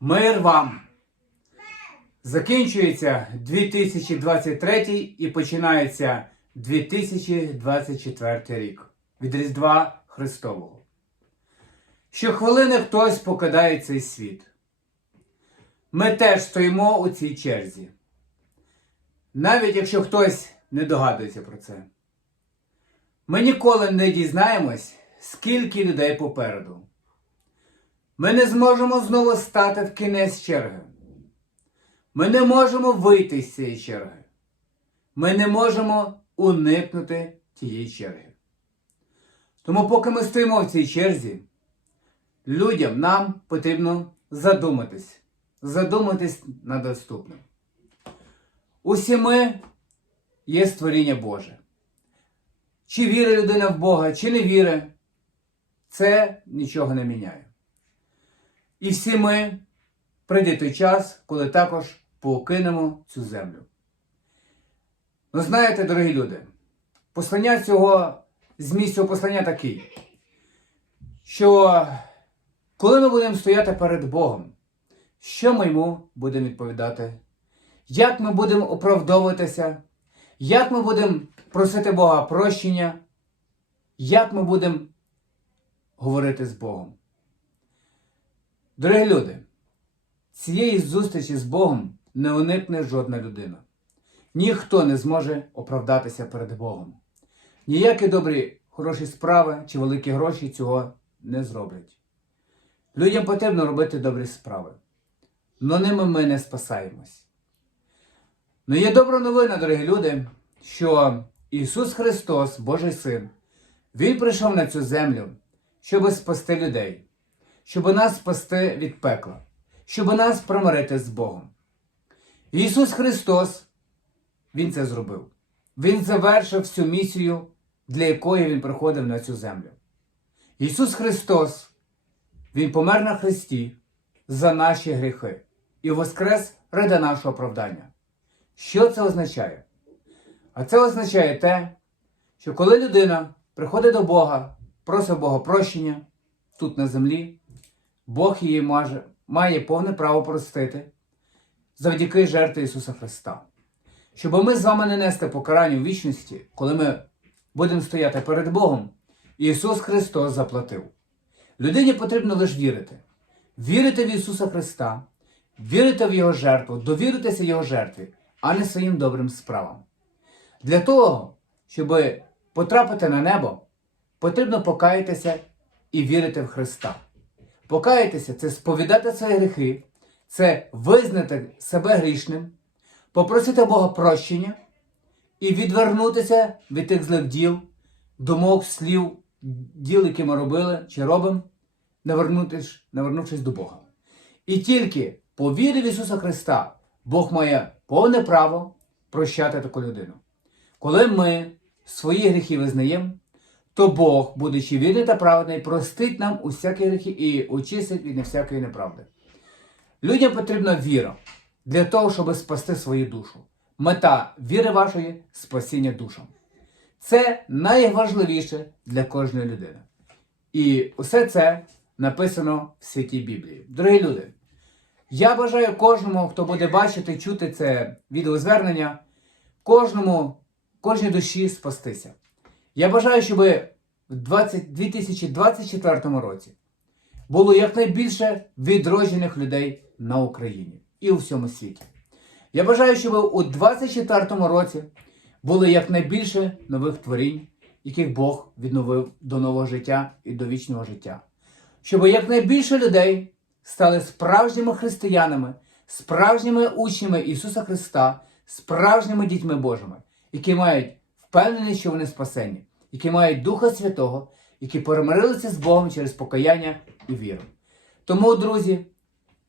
Мир вам! Закінчується 2023 і починається 2024 рік від Різдва Христового. Щохвилини хтось покидає цей світ. Ми теж стоїмо у цій черзі. Навіть якщо хтось не догадується про це. Ми ніколи не дізнаємось, скільки людей попереду. Ми не зможемо знову стати в кінець черги. Ми не можемо вийти з цієї черги. Ми не можемо уникнути тієї черги. Тому, поки ми стоїмо в цій черзі, людям нам потрібно задуматись, задуматись над доступним. Усі ми є створіння Боже. Чи вірить людина в Бога, чи не вірить, це нічого не міняє. І всі ми прийде той час, коли також покинемо цю землю. Ну, знаєте, дорогі люди, послання цього зміст цього послання такий, що коли ми будемо стояти перед Богом, що ми йому будемо відповідати? Як ми будемо оправдовуватися? Як ми будемо просити Бога прощення? Як ми будемо говорити з Богом? Дорогі люди, цієї зустрічі з Богом не уникне жодна людина. Ніхто не зможе оправдатися перед Богом. Ніякі добрі, хороші справи чи великі гроші цього не зроблять. Людям потрібно робити добрі справи, але ними ми не спасаємось. Ну є добра новина, дорогі люди, що Ісус Христос, Божий Син, Він прийшов на цю землю, щоб спасти людей щоб нас спасти від пекла, щоб нас примирити з Богом. Ісус Христос, Він це зробив. Він завершив всю місію, для якої Він приходив на цю землю. Ісус Христос, Він помер на Христі за наші гріхи і воскрес ради нашого оправдання. Що це означає? А це означає те, що коли людина приходить до Бога, просить Бога прощення тут на землі, Бог її має, має повне право простити завдяки жертві Ісуса Христа. Щоб ми з вами не нести покарання у вічності, коли ми будемо стояти перед Богом, Ісус Христос заплатив. Людині потрібно лише вірити. Вірити в Ісуса Христа, вірити в Його жертву, довіритися Його жертві, а не своїм добрим справам. Для того, щоб потрапити на небо, потрібно покаятися і вірити в Христа. Покаятися це сповідати свої гріхи, це визнати себе грішним, попросити Бога прощення і відвернутися від тих злих діл, думок, слів, діл, які ми робили чи робимо, навернувшись до Бога. І тільки по вірі в Ісуса Христа Бог має повне право прощати таку людину. Коли ми свої гріхи визнаємо, то Бог, будучи вірний та праведний, простить нам усякі гріхи і очистить від всякої неправди. Людям потрібна віра для того, щоб спасти свою душу. Мета віри вашої спасіння душам. Це найважливіше для кожної людини. І усе це написано в святій Біблії. Дорогі люди, я бажаю кожному, хто буде бачити, чути це відеозвернення, кожному, кожній душі спастися. Я бажаю, щоб в 2024 році було якнайбільше відроджених людей на Україні і у всьому світі. Я бажаю, щоб у 2024 році було якнайбільше нових творінь, яких Бог відновив до нового життя і до вічного життя. Щоб якнайбільше людей стали справжніми християнами, справжніми учнями Ісуса Христа, справжніми дітьми Божими, які мають впевненість, що вони спасені, які мають Духа Святого, які перемирилися з Богом через покаяння і віру. Тому, друзі,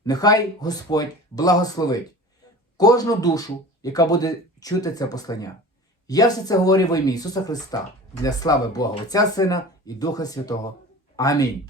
нехай Господь благословить кожну душу, яка буде чути це послання. Я все це говорю в ім'я Ісуса Христа для слави Бога Отця Сина і Духа Святого. Амінь.